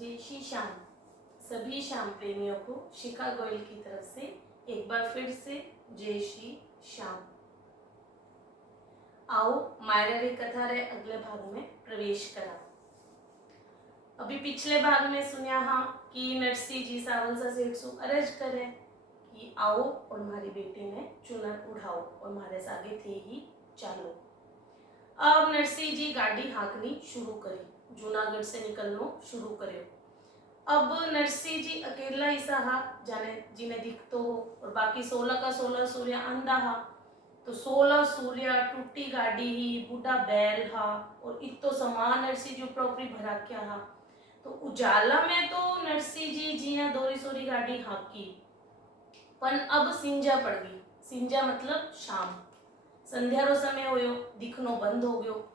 जय श्री श्याम। सभी श्याम प्रेमियों को शिखा गोयल की तरफ से एक बार फिर से जय श्री श्याम। आओ मायरा री कथा रे अगले भाग में प्रवेश करा। अभी पिछले भाग में सुनिया हाँ कि नरसिंह जी सावन सा सेठ सु अर्ज करे कि आओ और मारी बेटी ने चुनर उड़ाओ और मारे सागे थे ही चालो। अब नरसिंह जी गाड़ी हाँकनी शुरू करी, जूनागढ़ से निकलनो शुरू करो। अब नरसिंह जी अकेला ही सहा जाने जिन्हें दिखतो हो और बाकी 16 का 16 सूर्य अंधा हा। तो 16 सूर्य टूटी गाड़ी ही बूढ़ा बैल हा और इतो समान नरसिंह जी प्रॉपरी भरा क्या हा। तो उजाला में तो नरसिंह जी जिया दोरी सोरी गाड़ी हाकी, पर अब सिंजा पड़ गई। सिंजा मतलब शाम, संध्या रो समय होयो, दिखनो बंद हो गयो।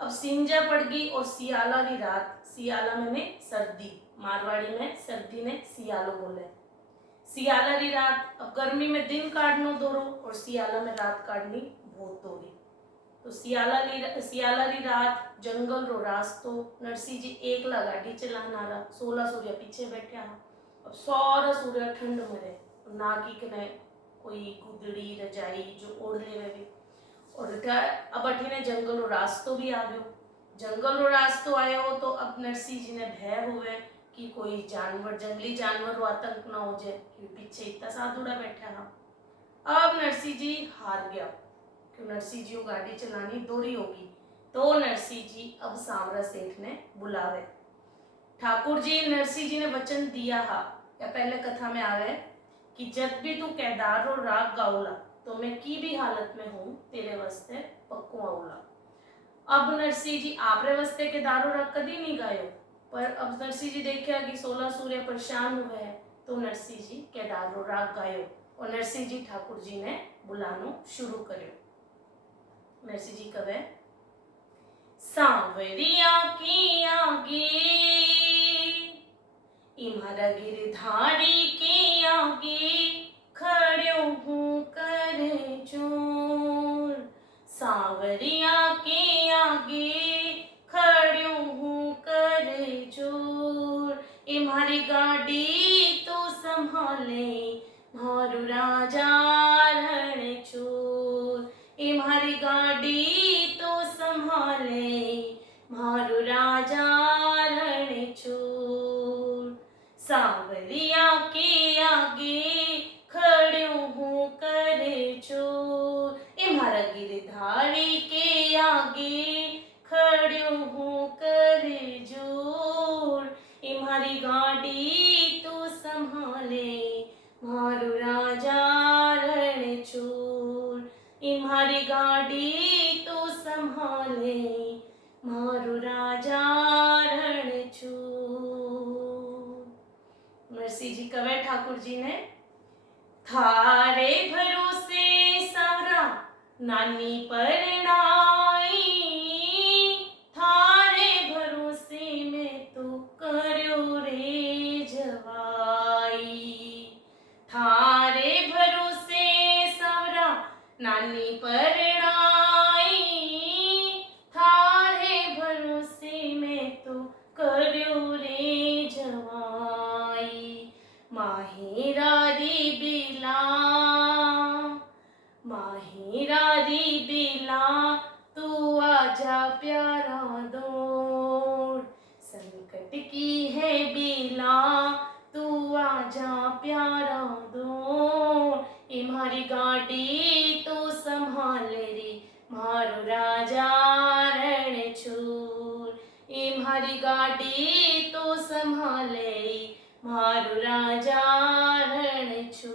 अब सिंजा पड़ गई और सियाला री रात, सियाला में सर्दी, मारवाड़ी में सर्दी ने सियालो बोले। सियाला री रात, अब गर्मी में दिन काटनो दोरो और सियाला में रात काटनी बहुत दोरी। तो सियाला री रात, जंगल रो रास्तो, नरसिंह जी एकला गाड़ी चलाना रहा, 16 सूर्य पीछे बैठा। अब सारा सूर्य ठंड में रहे, ना की कने कोई गुदड़ी रजाई जो ओढ़ ले वे। और अब अठीने जंगल रो रास्तो भी आ गयो। जंगल रो रास्तो आयो तो अब नरसिंह जी ने भय हुए कि कोई जानवर, जंगली जानवर रो आतंक ना हो जाए, क्योंकि पीछे इतना साधुड़ा बैठा हा। अब नरसिंह जी हार गया, क्यों नरसिंह जी को गाड़ी चलानी दोरी होगी। तो नरसिंह जी अब सांवरा सेठ ने बुलावे। ठाकुर जी नरसिंह जी ने वचन दिया हा, या पहले कथा में आवे कि जब भी तू केदार रो राग गाउला तो मैं की भी हालत में हूँ तेरे वास्ते पक्को आऊला। अब नरसिंह जी आपरे वास्ते केदार रो राग कदी नहीं गायो, पर अब नरसिंह जी देखा कि 16 सूर्य परेशान हुए हैं, तो नरसिंह जी केदार रो राग गायो और नरसिंह जी ठाकुर जी ने बुलानो शुरू करो। नरसिंह जी कहे, सांवरिया की आगे इमारा गिरधारी के आगे खड़ो हूँ कर चोर। सांवरिया के आगे खड़ो हूँ कर चोर। इमारी गाड़ी तो संभाले मारू राजा रण चोर। इमारी गाड़ी तो संभाले मारू राजा रण चोर। सांवरिया के आगे खड़ो हूँ कर चोर। इमारा गिरधारी के आगे खड़ो हूँ कर जोर। इमारी गाड़ी तो संभाले मारू राजा रण चोर। इमारी गाड़ी तो संभाले मारू राजा रण चोर। नरसिंह जी कवे ठाकुर जी ने, थारे भरोसे सांवरा नानी परणाई। थारे भरोसे में तो करो रे जवाई। थारे भरोसे सांवरा नानी परणाई। थारे भरोसे में तो करो रे जवाई। माहिरारी बिला, माहिरारी बिला तू आजा प्यारा दौड़। संकट की है बिला तू आजा प्यारा दौड़। इमारी गाड़ी तो संभाले रे मारू राजा रण चोर। इमारी गाड़ी तो संभाले मारू राजा रण चोर।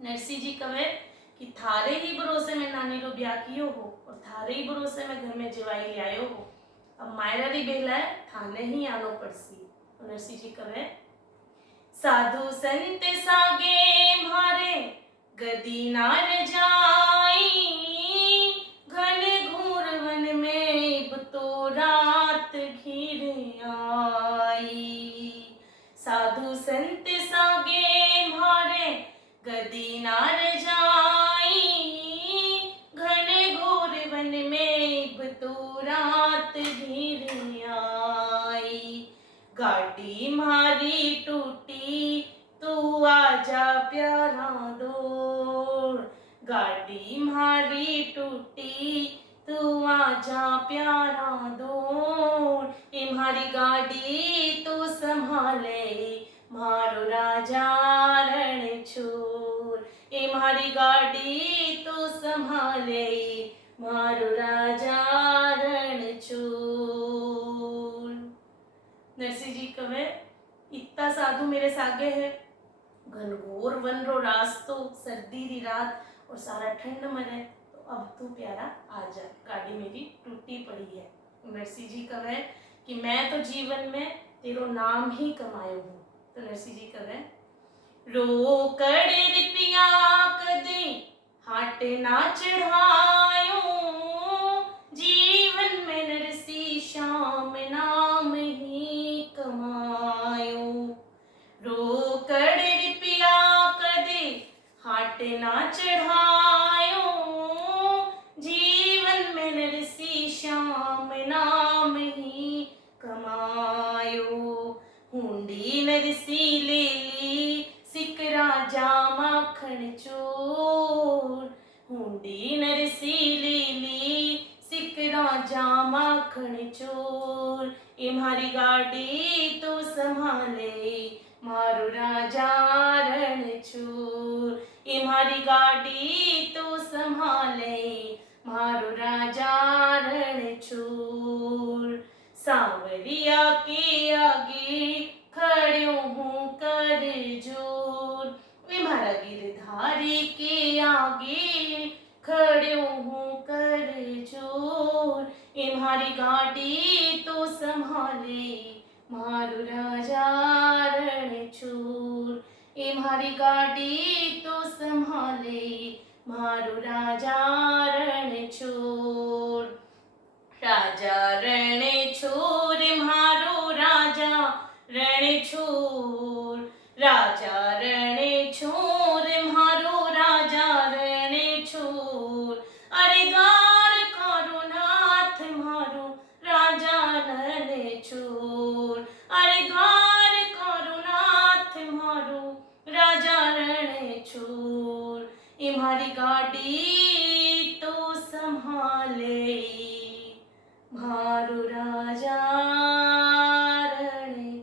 नरसिंह जी कहे कि थारे ही भरोसे में नानी रो ब्याह कियो हो और थारे ही भरोसे में घर में जवाई ले आयो हो। अब मायरा री बेला है, थाने ही आनो पड़सी। तो नरसिंह जी कहे, साधु संत सागे मारे गदी नार जाई। घन घोर वन में तो रात घिर आई। साधु संत सागे मारे गदी नार जाई। घन घोर वन में तो रात घिर आई। गाड़ी मारी टूटी तू आजा प्यारा दौड़, गाड़ी मारी टूटी तू आजा प्यारा दौड़, ए मारी गाड़ी तू संभाले मारो राजा रणछोड़, ए मारी गाड़ी तू संभाले मारो राजा रणछोड़। नरसिंह जी कहे इतना साधु मेरे सागे है, घनघोर वन रो रास्तो, सर्दी री रात और सारा ठंड में है, तो अब तू प्यारा आजा, गाड़ी मेरी टूटी पड़ी है। नरसिंह जी कहे कि मैं तो जीवन में तेरो नाम ही कमायो हूँ। तो नरसिंह जी कहे रोकड़ रिपिया कदे हाट ना चढ़ायो, जीवन में नरसिंह श्याम नाम ही कमायो, रोकड़ रिपिया कदे हाट ना चढ़ायो, जीवन में नरसिंह श्याम नाम ही कमायो, हुंडी नरसिंह ले ली सिक राजा माखन चोर, हुंडी नरसिंह ले ली सिक राजा माखन चोर, ए मारी गाड़ी तो संभाले मारो राजा रणछोड़, ए मारी गाड़ी तो संभाले मारो राजा रणछोड़, सांवरिया के आगे खड़ो हूँ कर जोर, वे मारा गिरधारी के आगे खड़ो हूँ कर जोर, ए मारी गाड़ी तो संभाले मारो राजा रणछोड़, ए मारी गाड़ी तो संभाले मारो राजा रणछोड़, राजा रणछोड़ मारो राजा रणछोड़, राजा रणछोड़ मारो राजा रणछोड़, अरे द्वार करो नाथ मारो राजा रणछोड़, अरे द्वार करो नाथ मारो राजा रणछोड़, ए मारी गाड़ी तो संभाले मारो राजा रणछोड़।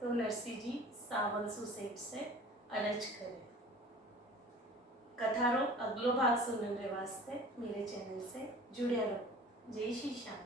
तो नरसिंह जी सावंसु सेठ से अरज करे। कथारो अगलो भाग सुनने वास्ते मेरे चैनल से जुड़े रहो। जय श्री श्याम।